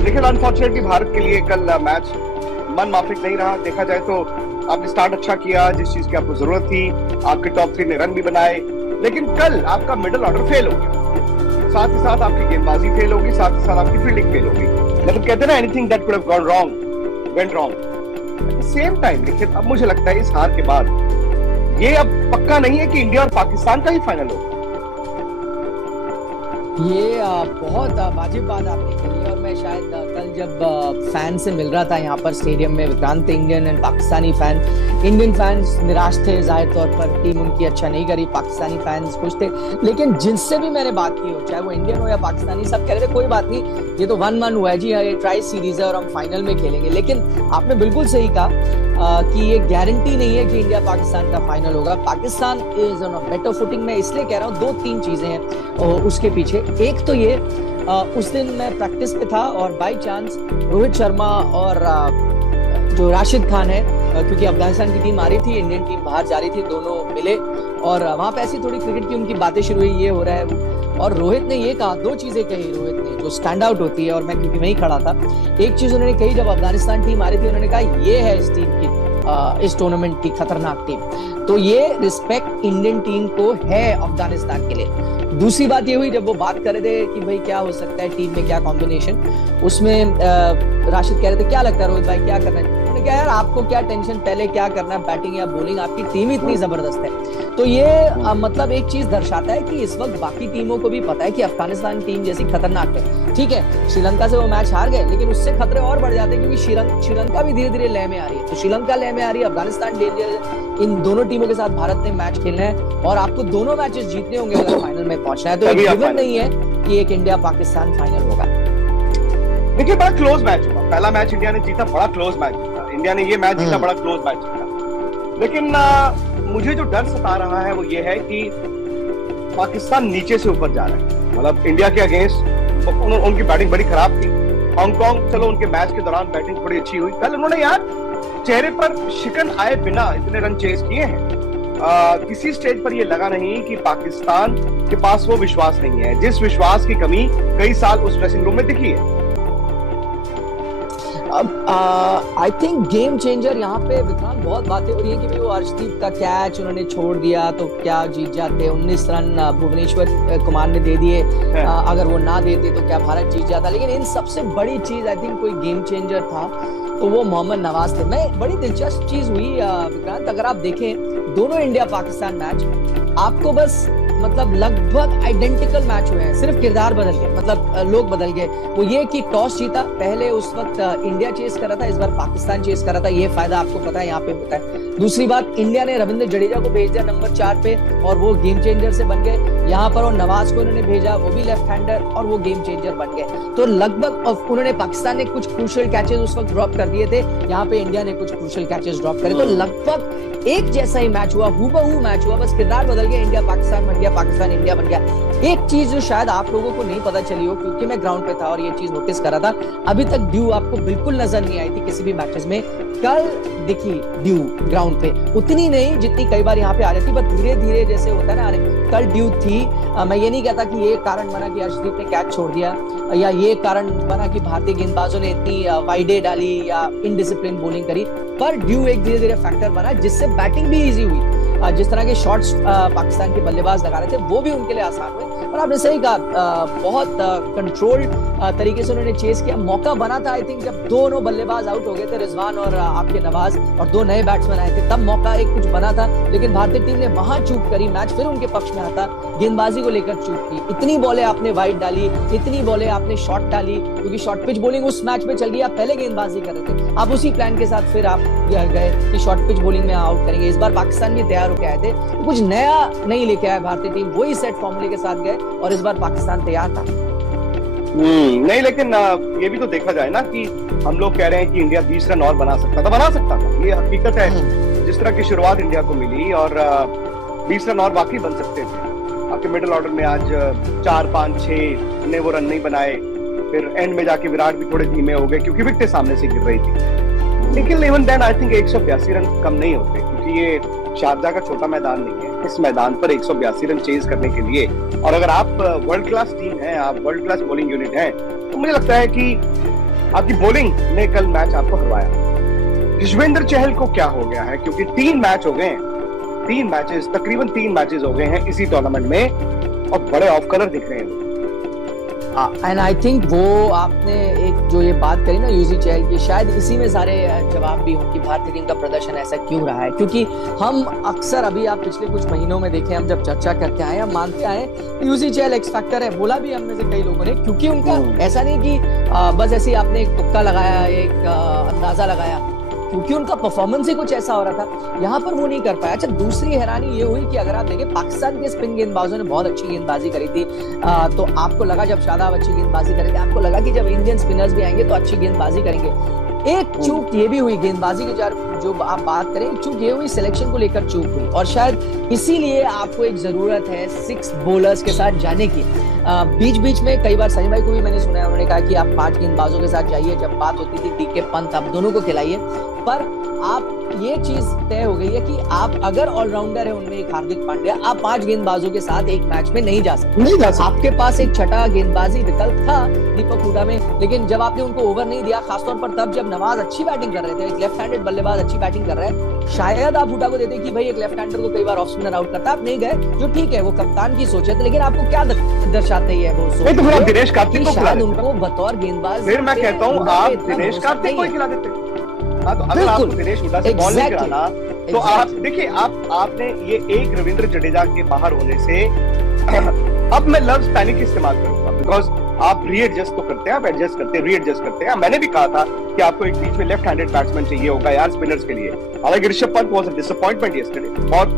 लेकिन अनफॉर्चुनेटली भारत के लिए कल मैच मन माफिक नहीं रहा। देखा जाए तो आपने स्टार्ट अच्छा किया, जिस चीज की आपको जरूरत थी, आपके टॉप 3 ने रन भी बनाए, लेकिन कल आपका मिडिल ऑर्डर फेल हो गया, साथ ही साथ आपकी गेंदबाजी फेल होगी, साथ ही साथ आपकी फील्डिंग फेल होगी। मतलब कहते हैं ना, anything that could have gone wrong went wrong. At the same time लेकिन अब मुझे लगता है इस हार के बाद ये अब पक्का नहीं है कि इंडिया और पाकिस्तान का ही फाइनल होगा। ये बहुत वाजिब बात आपने कही है। और मैं शायद कल जब फैन से मिल रहा था यहाँ पर स्टेडियम में, Vikrant, Indian and Pakistani fan, Indian fans निराश थे जाहिर तौर पर, टीम उनकी अच्छा नहीं करी, पाकिस्तानी फैंस खुश थे। लेकिन जिनसे भी मैंने बात की हो, चाहे वो इंडियन हो या पाकिस्तानी, सब कह रहे थे कोई बात नहीं, ये तो 1-1 हुआ है जी, ये ट्राई सीरीज है और हम फाइनल में खेलेंगे। लेकिन आपने बिल्कुल सही कहा कि ये गारंटी नहीं है कि इंडिया पाकिस्तान का फाइनल होगा। Pakistan is on a better footing. मैं इसलिए कह रहा हूँ, 2-3 चीजें हैं उसके पीछे। एक तो ये, उस दिन मैं प्रैक्टिस पे था और बाय चांस रोहित शर्मा और जो राशिद खान है, क्योंकि अफगानिस्तान की टीम आ रही थी, इंडियन टीम बाहर जा रही थी, दोनों मिले और वहां पे ऐसी थोड़ी क्रिकेट की उनकी बातें शुरू हुई, ये हो रहा है। और रोहित ने ये कहा, 2 चीजें कही रोहित ने जो स्टैंड आउट होती है, और मैं क्योंकि वहीं खड़ा था, एक चीज उन्होंने कही, जब अफगानिस्तान टीम आ रही थी, उन्होंने कहा ये है इस टीम की, इस टूर्नामेंट की खतरनाक टीम। तो ये रिस्पेक्ट इंडियन टीम को है अफगानिस्तान के लिए। दूसरी बात ये हुई, जब वो बात कर रहे थे कि भाई क्या हो सकता है टीम में, क्या कॉम्बिनेशन, उसमें राशिद कह रहे थे क्या लगता है रोहित भाई क्या करना है। उन्होंने कहा यार आपको क्या टेंशन, पहले क्या करना है, बैटिंग या बॉलिंग, आपकी टीम इतनी जबरदस्त है। तो ये मतलब एक चीज दर्शाता है कि इस वक्त बाकी टीमों को भी पता है कि अफगानिस्तान टीम जैसी खतरनाक है। ठीक है, श्रीलंका से वो मैच हार गए, लेकिन उससे खतरे और बढ़ जाते हैं, क्योंकि श्रीलंका भी धीरे धीरे लय में आ रही है। तो श्रीलंका लय में आ रही है, अफगानिस्तान डेंजर, इन दोनों टीमों के साथ भारत ने मैच खेलना है और आपको दोनों मैचेस जीतने होंगे अगर फाइनल में पहुंचना है। तो गिवन नहीं है कि एक इंडिया पाकिस्तान फाइनल होगा। देखिए बड़ा क्लोज मैच हुआ, पहला मैच इंडिया ने जीता, बड़ा क्लोज मैच जीता, इंडिया ने ये मैच जीता, बड़ा क्लोज मैच जीता। लेकिन मुझे जो डर सता रहा है वो ये है कि पाकिस्तान नीचे से ऊपर जा रहा है। मतलब इंडिया के अगेंस्ट उनकी बैटिंग बड़ी खराब थी। हांगकांग, चलो उनके मैच के दौरान बैटिंग थोड़ी अच्छी हुई, कल उन्होंने यार चेहरे पर शिकन आए बिना इतने रन चेस किए हैं। किसी स्टेज पर ये लगा नहीं कि पाकिस्तान के पास वो विश्वास नहीं है, जिस विश्वास की कमी कई साल उस ड्रेसिंग रूम में दिखी है। अब आई थिंक गेम चेंजर यहाँ पे विक्रांत बहुत बातें हो रही है कि भाई वो अर्शदीप का कैच उन्होंने छोड़ दिया तो क्या जीत जाते, 19 रन भुवनेश्वर कुमार ने दे दिए, अगर वो ना देते तो क्या भारत जीत जाता। लेकिन इन सबसे बड़ी चीज आई थिंक कोई गेम चेंजर था तो वो मोहम्मद नवाज थे। मैं बड़ी दिलचस्प चीज हुई विक्रांत, अगर आप देखें दोनों इंडिया पाकिस्तान मैच, आपको बस मतलब लगभग आइडेंटिकल मैच हुए हैं, सिर्फ किरदार बदल गए, मतलब लोग बदल गए। वो ये कि टॉस जीता, पहले उस वक्त इंडिया चेस कर रहा था, इस बार पाकिस्तान चेस कर रहा था, ये फायदा आपको पता है यहाँ पे होता है। दूसरी बात, इंडिया ने रविंद्र जडेजा को भेज दिया नंबर 4 पे और वो गेम चेंजर से बन गए। यहाँ पर और नवाज को उन्होंने भेजा, वो भी लेफ्ट हैंडर और वो गेम चेंजर बन गए। तो लगभग उन्होंने, पाकिस्तान ने कुछ क्रूशियल कैचेस उस वक्त ड्रॉप कर दिए थे, यहाँ पे इंडिया ने कुछ क्रूशियल कैचेस ड्रॉप करे। तो लगभग एक जैसा ही मैच हुआ, हूबहू मैच हुआ, बस किरदार बदल गया, इंडिया पाकिस्तान बन गया, पाकिस्तान इंडिया बन गया। एक चीज जो शायद आप लोगों को नहीं पता चली हो, क्योंकि मैं ग्राउंड पे था और ये चीज नोटिस कर रहा था, अभी तक ड्यू आपको बिल्कुल नजर नहीं आई थी किसी भी मैचेस में। कल दिखी ड्यू ग्राउंड पे, उतनी नहीं जितनी कई बार यहाँ पे आ रही थी, बस धीरे धीरे जैसे होता है ना, कल ड्यू थी। मैं ये नहीं कहता कि ये कारण बना कि अर्शदीप ने कैच छोड़ दिया, या ये कारण बना कि भारतीय गेंदबाजों ने इतनी वाइडे डाली या इनडिसिप्लिन बॉलिंग करी, पर ड्यू एक धीरे धीरे फैक्टर बना जिससे बैटिंग भी इजी हुई। जिस तरह के शॉट्स पाकिस्तान के बल्लेबाज लगा रहे थे वो भी उनके लिए आसान हुए। और आपने सही कहा, बहुत कंट्रोल्ड तरीके से उन्होंने चेस किया। मौका बना था आई थिंक जब दोनों बल्लेबाज आउट हो गए थे, रिजवान और आपके नवाज, और 2 नए बैट्समैन आए थे, तब मौका एक कुछ बना था। लेकिन भारतीय टीम ने वहां चूक करी, मैच फिर उनके पक्ष में आता, गेंदबाजी को लेकर चूक की। इतनी बॉलें आपने वाइड डाली, इतनी बॉलें आपने शॉर्ट डाली, क्योंकि शॉर्ट पिच बॉलिंग उस मैच में चल गई, आप पहले गेंदबाजी कर रहे थे, आप उसी प्लान के साथ फिर आप गए कि शॉर्ट पिच बॉलिंग में आउट करेंगे। इस बार पाकिस्तान भी तैयार होकर आए थे, तो कुछ नया नहीं लेके आए भारतीय टीम, वही सेट फॉर्मूले के साथ गए और इस बार पाकिस्तान तैयार था। नहीं, लेकिन ये भी तो देखा जाए ना कि हम लोग कह रहे हैं कि इंडिया 20 रन और बना सकता था, ये हकीकत है। जिस तरह की शुरुआत इंडिया को मिली और 20 रन और बाकी बन सकते थे। आपके मिडिल ऑर्डर में आज 4, 5, 6 ने वो रन नहीं बनाए, फिर एंड में जाके विराट भी थोड़े धीमे हो गए क्योंकि विकेटें सामने से गिर रही थी। लेकिन even then I think 182 run कम नहीं होते, क्योंकि ये शारजा का छोटा मैदान नहीं है। इस मैदान पर 182 रन चेज करने के लिए, और अगर आप वर्ल्ड क्लास टीम है, आप वर्ल्ड क्लास बॉलिंग यूनिट है, तो मुझे लगता है कि आपकी बॉलिंग ने कल मैच आपको हरवाया। युजवेंद्र चहल को क्या हो गया है, क्योंकि 3 मैच हो गए हैं, 3 मैचेस, तकरीबन 3 मैचेस हो गए हैं इसी टूर्नामेंट में, और बड़े ऑफ कलर दिख रहे हैं। एंड आई थिंक वो आपने एक जो ये बात करी ना यूजी चहल की, शायद इसी में सारे जवाब भी हो कि भारतीय टीम का प्रदर्शन ऐसा क्यों रहा है। क्योंकि हम अक्सर, अभी आप पिछले कुछ महीनों में देखें, हम जब चर्चा करते आए, हम मानते आए यूजी चहल एक्स फैक्टर है, बोला भी हम में से कई लोगों ने, क्योंकि उनका ऐसा नहीं कि बस ऐसे ही आपने एक तुक्का लगाया, एक अंदाजा लगाया, क्योंकि उनका परफॉर्मेंस ही कुछ ऐसा हो रहा था। यहाँ पर वो नहीं कर पाया। अच्छा, दूसरी हैरानी ये हुई कि अगर आप देखें, पाकिस्तान के स्पिन गेंदबाजों ने बहुत अच्छी गेंदबाजी करी थी, तो आपको लगा जब शादाब अच्छी गेंदबाजी करेंगे, आपको लगा कि जब इंडियन स्पिनर्स भी आएंगे तो अच्छी गेंदबाजी करेंगे। एक चूक ये भी हुई गेंदबाजी की, जो आप बात करें, चूक ये हुई सिलेक्शन को लेकर चूक हुई, और शायद इसीलिए आपको एक जरूरत है 6 बॉलर्स के साथ जाने की। बीच बीच में कई बार सनी भाई को भी मैंने सुना है, उन्होंने कहा कि आप 5 गेंदबाजों के साथ जाइए, जब बात होती थी डीके पंत, आप दोनों को खिलाइए। पर आप ये चीज तय हो गई है कि आप अगर ऑलराउंडर है उनमें एक हार्दिक पांड्या, आप 5 गेंदबाजों के साथ एक मैच में नहीं जा सकते। आपके पास एक छठा गेंदबाजी विकल्प था दीपक हुडा में, लेकिन जब आपने उनको ओवर नहीं दिया, खासतौर पर तब जब नवाज अच्छी बैटिंग कर रहे थे, एक लेफ्ट हैंडेड बल्लेबाज अच्छी बैटिंग कर रहा है, शायद आप हुडा को देते कि भाई एक लेफ्ट हैंडर को कई बार ऑफ स्पिनर आउट करता, आप नहीं गए, जो ठीक है, वो कप्तान की सोच है, लेकिन आपको क्या दर्शाते ही है वो सोच? तो फिर आप दिनेश कार्तिक को खिला देते, उनको बतौर गेंदबाज, फिर मैं कहता हूँ आप दिनेश कार्तिक को खिला देते। हाँ, तो अगर आपको दिनेश हुडा से बॉल नहीं कराना, तो आप देखिए, आपने ये एक रविंद्र जडेजा के बाहर होने से अब मैं लफ्ज पैनिक इस्तेमाल करूंगा, बिकॉज आप रीएडजस्ट तो करते हैं, आप एडजस्ट करते हैं, रीएडजस्ट करते हैं। मैंने भी कहा था कि आपको एक बीच में लेफ्ट हैंडेड बैट्समैन चाहिए होगा यार स्पिनर्स के लिए। हालांकि Rishabh Pant was a disappointment yesterday, बहुत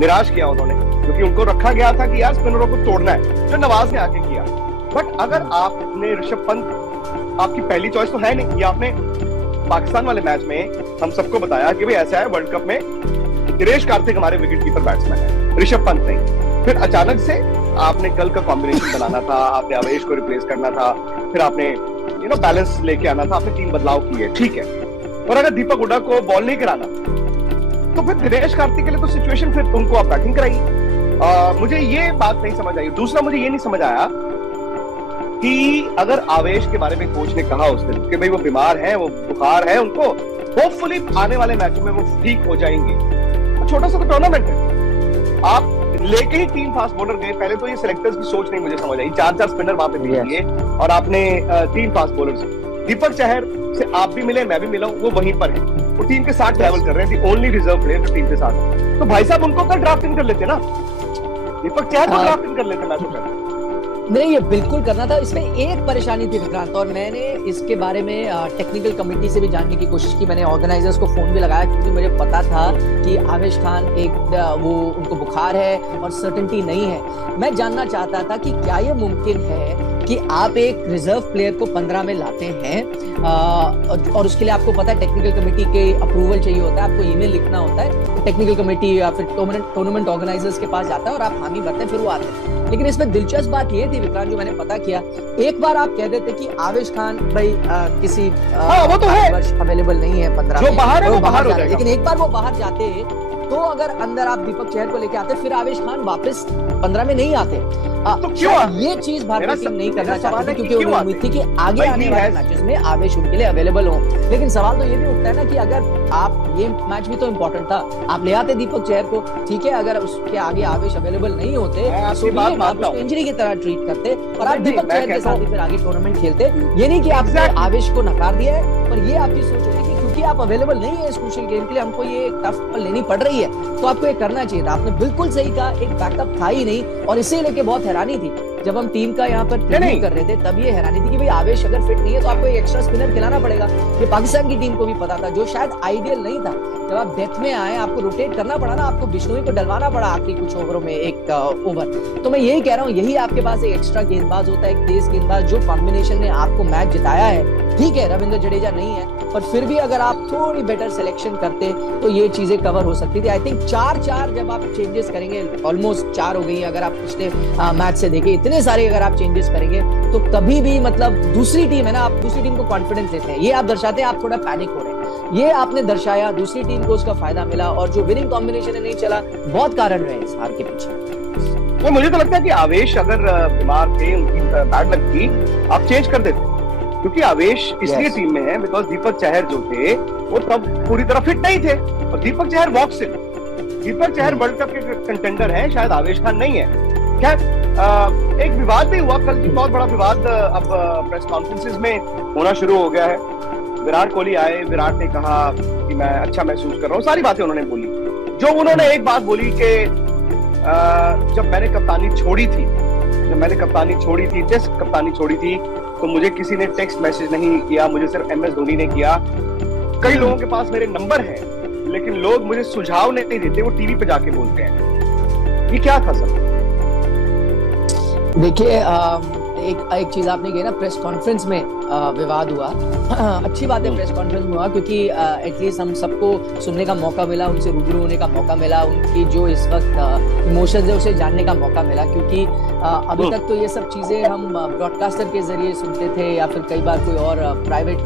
निराश किया उन्होंने, क्योंकि उनको रखा गया था कि यार स्पिनरों को तोड़ना है, जो नवाज ने आके किया। बट अगर आपने ऋषभ पंत आपकी पहली चॉइस तो है नहीं, ये आपने पाकिस्तान वाले मैच में हम सबको बताया कि भाई ऐसा है, वर्ल्ड कप में दिनेश कार्तिक हमारे विकेट कीपर बैट्समैन है, ऋषभ पंत नहीं। फिर अचानक से आपने कल का कॉम्बिनेशन बनाना था, आपने आवेश को रिप्लेस करना था, फिर आपने बैलेंस लेके आना था, आपने 3 बदलाव किए, ठीक है। और अगर दीपक हुडा को बॉल नहीं कराना, तो फिर दिनेश कार्तिक के लिए तो सिचुएशन, फिर उनको आप बैटिंग कराइए। मुझे ये बात नहीं समझ आई। दूसरा, मुझे ये नहीं समझ आया कि अगर आवेश के बारे में कोच ने कहा उस दिन कि भाई वो बीमार है, वो बुखार है उनको, होपफुली आने वाले मैचों में वो ठीक हो जाएंगे। छोटा सा तो टूर्नामेंट है, आप लेके ही 3 फास्ट बॉलर गए। पहले तो ये सिलेक्टर्स की सोच नहीं मुझे समझ आई, 4 स्पिनर वहां पे भेज दिए और आपने 3 फास्ट बॉलर्स। दीपक चहर से आप भी मिले, मैं भी मिला हूं, वो वहीं पर है, वो टीम के साथ ट्रैवल कर रहे हैं, ओनली रिजर्व प्लेयर जो टीम के साथ है। तो भाई साहब उनको कल ड्राफ्टिंग कर लेते ना, दीपक चहर को ड्राफ्टिंग कर लेते मैचों में। नहीं, ये बिल्कुल करना था। इसमें एक परेशानी थी विक्रांत, और मैंने इसके बारे में टेक्निकल कमेटी से भी जानने की कोशिश की। मैंने ऑर्गेनाइजर्स को फोन भी लगाया, क्योंकि मुझे पता था कि आवेश खान वो उनको बुखार है और सर्टेनिटी नहीं है। मैं जानना चाहता था कि क्या ये मुमकिन है कि आप एक रिजर्व प्लेयर को 15 में लाते हैं, और उसके लिए आपको पता है टेक्निकल कमेटी के अप्रूवल चाहिए होता है, आपको ईमेल लिखना होता है, टेक्निकल कमेटी या फिर टूर्नामेंट ऑर्गेनाइजर्स के पास जाता है और आप हामी भरते हैं, फिर वो आते हैं। लेकिन इसमें दिलचस्प बात ये थी विक्रांत, जो मैंने पता किया, एक बार आप कह देते कि आवेश खान भाई किसी वो तो है, अवेलेबल नहीं है 15 में, जो बाहर है वो बाहर हो जाएगा। लेकिन एक बार वो बाहर जाते तो अगर अंदर आप दीपक चहर को लेके आते, फिर आवेश खान वापस 15 में नहीं आते। तो क्यों ये चीज भारतीय टीम नहीं करना चाहती थी, क्योंकि उन्हें उम्मीद थी कि आगे आने वाले मैचेस में आवेश उनके लिए अवेलेबल हो। लेकिन सवाल तो ये भी उठता है ना कि अगर आप, ये मैच भी तो इम्पोर्टेंट था, आप ले आते दीपक चहर को, ठीक है, अगर उसके आगे आवेश अवेलेबल नहीं होते तो आप उसको इंजरी की तरह ट्रीट करते और आप दीपक चहर के साथ ही फिर आगे टूर्नामेंट खेलते। ये नहीं कि आपने आवेश को नकार दिया है, पर ये आपकी सोच होती है कि आप अवेलेबल नहीं है इस क्रूशियल गेम के लिए, हमको ये टफ पल लेनी पड़ रही है, तो आपको ये करना चाहिए था। आपने बिल्कुल सही कहा, एक बैकअप था ही नहीं, और इसे लेके बहुत हैरानी थी जब हम टीम का यहाँ पर प्रीव्यू कर रहे थे तब ये हैरानी थी कि भाई आवेश अगर फिट नहीं है तो आपको एक एक्स्ट्रा स्पिनर खिलाना पड़ेगा। ये पाकिस्तान की टीम को भी पता था, जो शायद आइडियल नहीं था। जब आप डेथ में आए आपको रोटेट करना पड़ा ना, आपको बिश्नोई को डलवाना पड़ा आखिरी कुछ ओवरों में एक ओवर। तो मैं यही कह रहा हूँ, यही आपके पास एक एक्स्ट्रा गेंदबाज होता है, एक तेज गेंदबाज, जो कॉम्बिनेशन ने आपको मैच जिताया है। ठीक है रविंद्र जडेजा नहीं है, पर फिर भी अगर आप थोड़ी बेटर सिलेक्शन करते तो ये चीजें कवर हो सकती थी। आई थिंक 4-4 जब आप चेंजेस करेंगे, ऑलमोस्ट 4 हो गई अगर आप पिछले मैच से देखें, इतने सारे अगर आप चेंजेस करेंगे तो कभी भी मतलब दूसरी टीम है ना, आप दूसरी टीम को कॉन्फिडेंस देते हैं, ये आप दर्शाते हैं आप थोड़ा पैनिक हो रहे हैं। ये आपने दर्शाया, दूसरी टीम को उसका फायदा मिला, और जो विनिंग कॉम्बिनेशन है नहीं चला, बहुत कारण रहे इस हार के पीछे। तो मुझे तो लगता है कि आवेश अगर बीमार थे, उनकी बैड लक थी, आप चेंज कर देते, क्योंकि आवेश इसलिए टीम में है बिकॉज दीपक चहर जो थे वो तब पूरी तरह फिट नहीं थे, और दीपक चहर वॉक्स इन, दीपक चहर वर्ल्ड कप के कंटेंडर हैं, शायद आवेश खान नहीं है। खैर एक विवाद भी हुआ कल की, बहुत बड़ा विवाद अब प्रेस कॉन्फ्रेंसेस में होना शुरू हो गया है। विराट कोहली आए, विराट ने कहा कि मैं अच्छा महसूस कर रहा हूँ, सारी बातें उन्होंने बोली। जो उन्होंने एक बात बोली कि जब मैंने कप्तानी छोड़ी थी, टेस्ट कप्तानी छोड़ी थी, तो मुझे किसी ने टेक्स्ट मैसेज नहीं किया, मुझे सिर्फ MS धोनी ने किया। कई लोगों के पास मेरे नंबर हैं, लेकिन लोग मुझे सुझाव नहीं देते, वो टीवी पे जाके बोलते हैं। ये क्या था सर? देखिए एक चीज आपने कही ना, प्रेस कॉन्फ्रेंस में विवाद हुआ। अच्छी बात है प्रेस कॉन्फ्रेंस में हुआ, क्योंकि एटलीस्ट हम सबको सुनने का मौका मिला, उनसे रूबरू होने का मौका मिला, उनकी जो इस वक्त इमोशंस है उसे जानने का मौका मिला। क्योंकि अभी तक तो ये सब चीजें हम ब्रॉडकास्टर के जरिए सुनते थे, या फिर कई बार कोई और प्राइवेट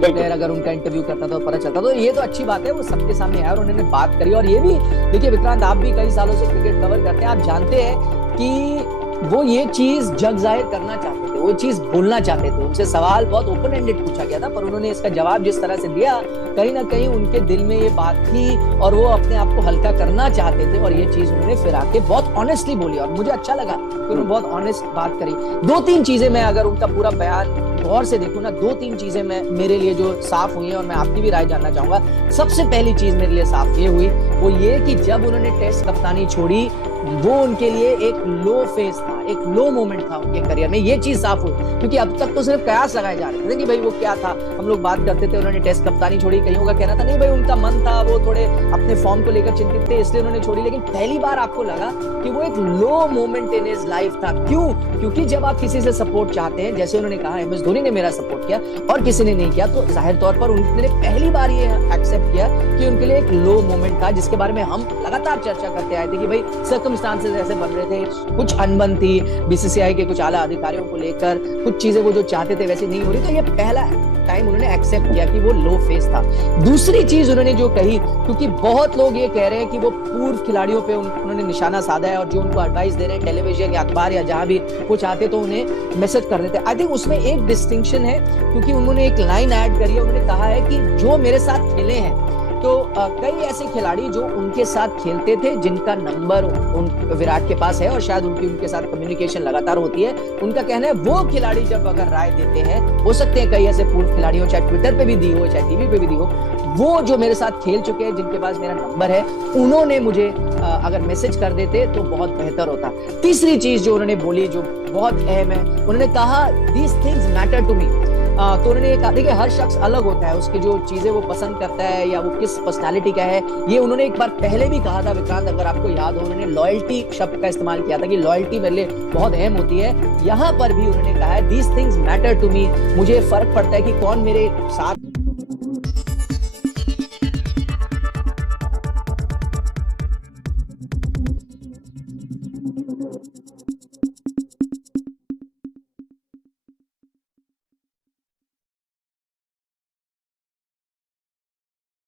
प्लेयर अगर उनका इंटरव्यू करता था तो पता चलता। तो ये तो अच्छी बात है, वो सबके सामने आया और उन्होंने बात करी। और ये भी देखिए विक्रांत, आप भी कई सालों से क्रिकेट कवर करते हैं, आप जानते हैं कि वो ये चीज जग जाहिर करना चाहते थे, वो चीज बोलना चाहते थे। उनसे सवाल बहुत ओपन एंडेड पूछा गया था, पर उन्होंने इसका जवाब जिस तरह से दिया, कहीं ना कहीं उनके दिल में ये बात थी और वो अपने आप को हल्का करना चाहते थे, और ये चीज उन्होंने फिर आके बहुत ऑनेस्टली बोली। और मुझे अच्छा लगा कि उन्होंने बहुत ऑनेस्ट बात करी। 2-3 चीजें मैं अगर उनका पूरा बयान गौर से देखूं ना, 2-3 चीजें मेरे लिए जो साफ हुई हैं, और मैं आपकी भी राय जानना चाहूंगा। सबसे पहली चीज मेरे लिए साफ ये हुई, वो ये कि जब उन्होंने टेस्ट कप्तानी छोड़ी, वो उनके लिए एक लो फेज था, एक लो मोमेंट था उनके करियर में। ये चीज साफ हुई, क्योंकि अब तक तो सिर्फ कयास लगाए जा रहे थे कि भाई वो क्या था। हम लोग बात करते थे उन्होंने टेस्ट कप्तानी छोड़ी, कईयों का कहना था नहीं भाई उनका मन था, वो थोड़े अपने फॉर्म को लेकर चिंतित थे इसलिए उन्होंने छोड़ी। लेकिन पहली बार आपको लगा कि वो एक लो मोमेंट इन हिज लाइफ था। क्यों? क्योंकि जब आप किसी से सपोर्ट चाहते हैं, जैसे उन्होंने कहा MS धोनी ने मेरा सपोर्ट किया और किसी ने नहीं किया, तो जाहिर तौर पर उन्होंने पहली बार ये एक्सेप्ट किया कि उनके लिए एक लो मोमेंट था, जिसके बारे में हम लगातार चर्चा करते आए थे कि भाई सर्कमस्टांसेस ऐसे बन रहे थे, कुछ अनबन थी BCCI के कुछ आला अधिकारियों को लेकर, कुछ चीजें वो जो चाहते थे वैसी नहीं हो रही। तो ये पहला टाइम उन्होंने एक्सेप्ट किया कि वो लो फेज था। दूसरी चीज उन्होंने जो कही, क्योंकि बहुत लोग ये कह रहे हैं कि वो पूर्व खिलाड़ियों पे उन्होंने निशाना साधा है, और जो उनको एडवाइस दे रहे हैं टेलीविजन या अखबार या जहां भी वो चाहते तो उन्हें मैसेज कर देते। आई थिंक उसमें एक डिस्टिंक्शन है, क्योंकि उन्होंने एक लाइन ऐड करी है, उन्होंने कहा है कि जो मेरे साथ खेले हैं, तो कई ऐसे खिलाड़ी जो उनके साथ खेलते थे, जिनका नंबर विराट के पास है और शायद उनके साथ कम्युनिकेशन लगातार होती है, उनका कहना है वो खिलाड़ी जब अगर राय देते हैं, हो सकते हैं कई ऐसे पूर्व खिलाड़ी हो, चाहे ट्विटर पे भी दी हो, चाहे टीवी पे भी दी हो, वो जो मेरे साथ खेल चुके हैं, जिनके पास मेरा नंबर है, उन्होंने मुझे अगर मैसेज कर देते तो बहुत बेहतर होता। तीसरी चीज जो उन्होंने बोली, जो बहुत अहम है, उन्होंने कहा these things matter to me. तो उन्होंने कहा, देखिए हर शख्स अलग होता है, उसकी जो चीजें वो पसंद करता है या वो किस पर्सनालिटी का है, ये उन्होंने एक बार पहले भी कहा था विक्रांत, अगर आपको याद हो, उन्होंने लॉयल्टी शब्द का इस्तेमाल किया था कि लॉयल्टी मेरे लिए बहुत अहम होती है। यहाँ पर भी उन्होंने कहा है these things matter to me, मुझे फर्क पड़ता है कि कौन मेरे साथ